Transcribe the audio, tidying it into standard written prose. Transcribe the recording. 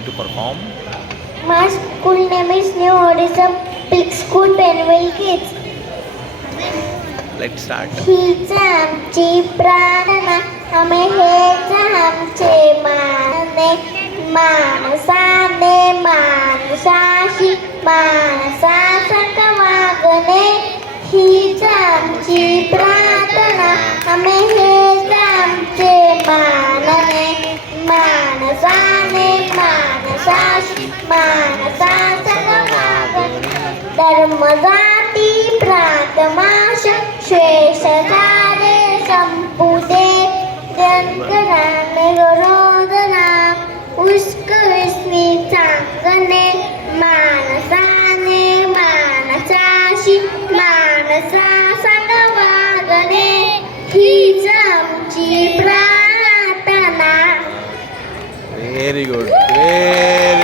going to perform. My school name is New Odisha Public School, Penwell Kids. Let's start. हीच आमची प्रार्थना, आम्ही हेच आमचे मानणे, माणसाने माणसाशी माणसासारख वागणे. हीच आमची प्रार्थना, आम्ही हेच आमचे मानणे, माणसाने माणसाशी माणसासारख वागणे. धर्म जाती प्रातमाश शेष झाले संपुदे, जनगणाने गरोदरा उस्कविसनी चांगणे. माणसाने माणसाशी माणसासारख वागणे. हीच आमची प्रार्थना. Very good. Very